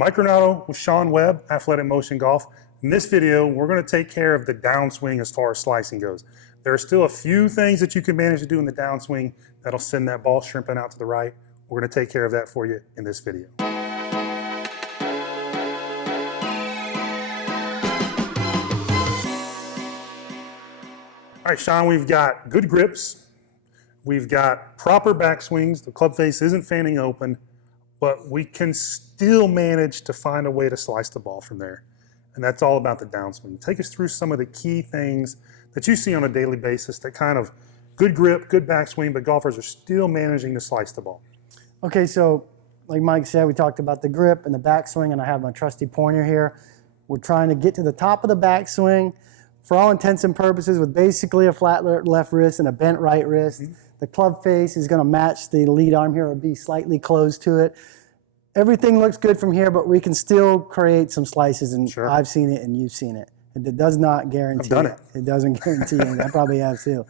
Micronauto with Sean Webb, Athletic Motion Golf. In this video, we're going to take care of the downswing as far as slicing goes. There are still a few things that you can manage to do in the downswing that'll send that ball shrimping out to the right. We're going to take care of that for you in this video. All right, Sean, we've got good grips. We've got proper backswings. The club face isn't fanning open, but we can still manage to find a way to slice the ball from there. And that's all about the downswing. Take us through some of the key things that you see on a daily basis that kind of good grip, good backswing, but golfers are still managing to slice the ball. Okay, so like Mike said, we talked about the grip and the backswing, and I have my trusty pointer here. We're trying to get to the top of the backswing for all intents and purposes with basically a flat left wrist and a bent right wrist. Mm-hmm. The club face is going to match the lead arm here or be slightly closed to it. Everything looks good from here, but we can still create some slices, and sure. I've seen it and you've seen it. It does not guarantee I've done it. It doesn't guarantee it. I probably have too.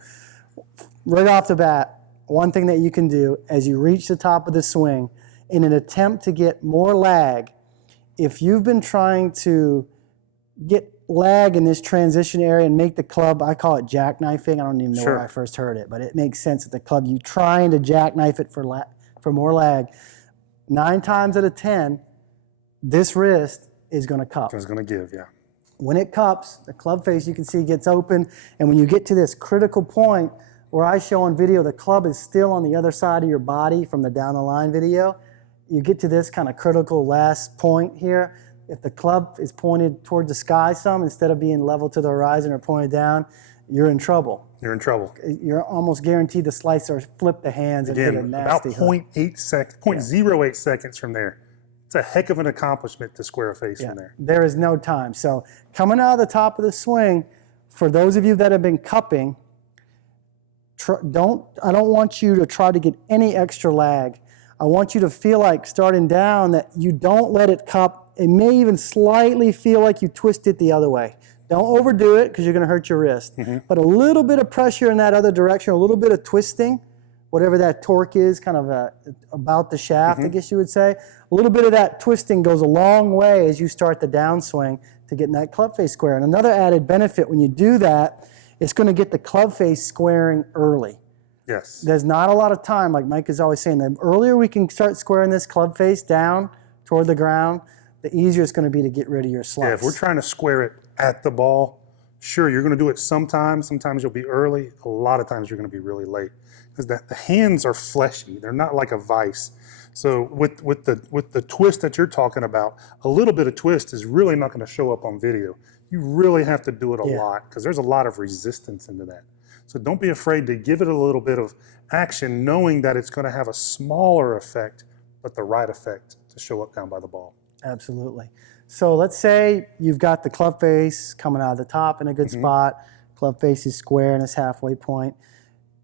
Right off the bat, one thing that you can do as you reach the top of the swing in an attempt to get more lag, if you've been trying to get lag in this transition area and make the club, I call it jackknifing. I don't even know where I first heard it, but it makes sense at the club. You trying to jackknife it for more lag. 9 times out of 10, this wrist is going to cup. It's going to give, yeah. When it cups, the club face you can see gets open, and when you get to this critical point where I show on video, the club is still on the other side of your body from the down the line video. You get to this kind of critical last point here. If the club is pointed toward the sky some instead of being level to the horizon or pointed down, you're in trouble. You're in trouble. You're almost guaranteed to slice or flip the hands and get a nasty about 0.08 seconds from there. It's a heck of an accomplishment to square a face from there. There is no time. So coming out of the top of the swing, for those of you that have been cupping, I don't want you to try to get any extra lag. I want you to feel like starting down that you don't let it cup. It may even slightly feel like you twist it the other way. Don't overdo it because you're going to hurt your wrist. Mm-hmm. But a little bit of pressure in that other direction, a little bit of twisting, whatever that torque is, kind of about the shaft, I guess you would say. A little bit of that twisting goes a long way as you start the downswing to getting that club face square. And another added benefit when you do that, it's going to get the club face squaring early. Yes. There's not a lot of time, like Mike is always saying. The earlier we can start squaring this club face down toward the ground, the easier it's going to be to get rid of your slice. Yeah, if we're trying to square it at the ball, sure, you're going to do it sometimes. Sometimes you'll be early. A lot of times you're going to be really late because the hands are fleshy. They're not like a vise. So with the twist that you're talking about, a little bit of twist is really not going to show up on video. You really have to do it a lot because there's a lot of resistance into that. So don't be afraid to give it a little bit of action, knowing that it's going to have a smaller effect, but the right effect to show up down by the ball. Absolutely. So let's say you've got the club face coming out of the top in a good spot. Club face is square in its halfway point.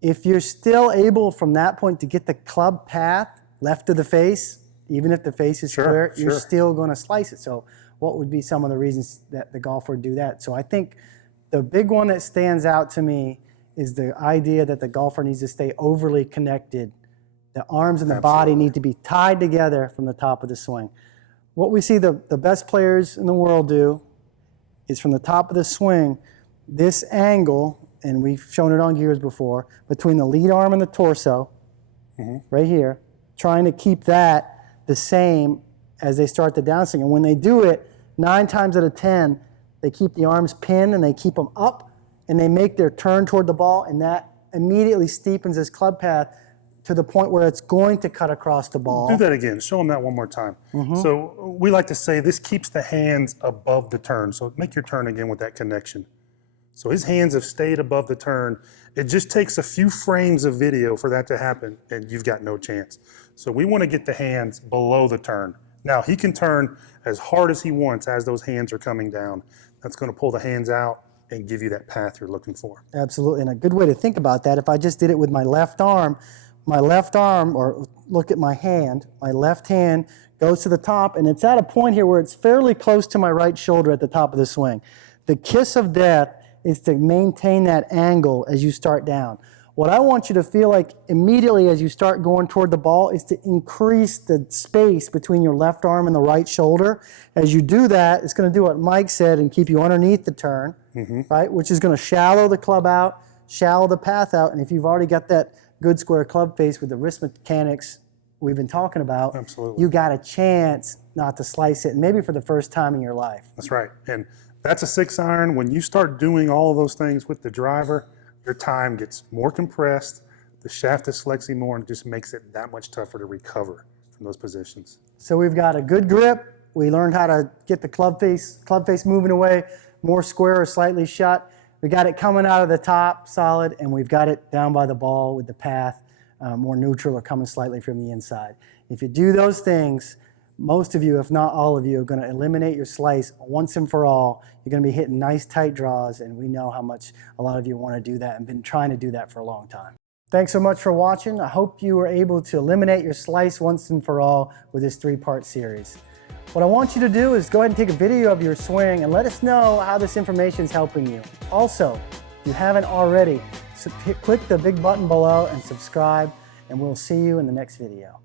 If you're still able from that point to get the club path left of the face, even if the face is square, you're still going to slice it. So what would be some of the reasons that the golfer would do that? So I think the big one that stands out to me is the idea that the golfer needs to stay overly connected. The arms and the body need to be tied together from the top of the swing. What we see the best players in the world do is from the top of the swing, this angle, and we've shown it on gears before, between the lead arm and the torso, right here, trying to keep that the same as they start the downswing. And when they do it, 9 times out of 10, they keep the arms pinned and they keep them up and they make their turn toward the ball, and that immediately steepens this club path to the point where it's going to cut across the ball. Do that again. Show them that one more time. So we like to say this keeps the hands above the turn. So make your turn again with that connection. So his hands have stayed above the turn. It just takes a few frames of video for that to happen, and you've got no chance. So we want to get the hands below the turn. Now, he can turn as hard as he wants as those hands are coming down. That's going to pull the hands out and give you that path you're looking for. Absolutely. And a good way to think about that, if I just did it with my left arm, or look at my hand, my left hand goes to the top, and it's at a point here where it's fairly close to my right shoulder at the top of the swing. The kiss of death is to maintain that angle as you start down. What I want you to feel like immediately as you start going toward the ball is to increase the space between your left arm and the right shoulder. As you do that, it's going to do what Mike said and keep you underneath the turn, right? Which is going to shallow the club out, shallow the path out, and if you've already got that good square club face with the wrist mechanics we've been talking about, absolutely, you got a chance not to slice it, and maybe for the first time in your life. That's right. And that's a 6-iron. When you start doing all of those things with the driver, your time gets more compressed, the shaft is flexing more, and it just makes it that much tougher to recover from those positions. So we've got a good grip. We learned how to get the club face moving away, more square or slightly shut. We got it coming out of the top, solid, and we've got it down by the ball with the path, more neutral or coming slightly from the inside. If you do those things, most of you, if not all of you, are going to eliminate your slice once and for all. You're going to be hitting nice tight draws, and we know how much a lot of you want to do that and been trying to do that for a long time. Thanks so much for watching. I hope you were able to eliminate your slice once and for all with this 3-part series. What I want you to do is go ahead and take a video of your swing and let us know how this information is helping you. Also, if you haven't already, click the big button below and subscribe, and we'll see you in the next video.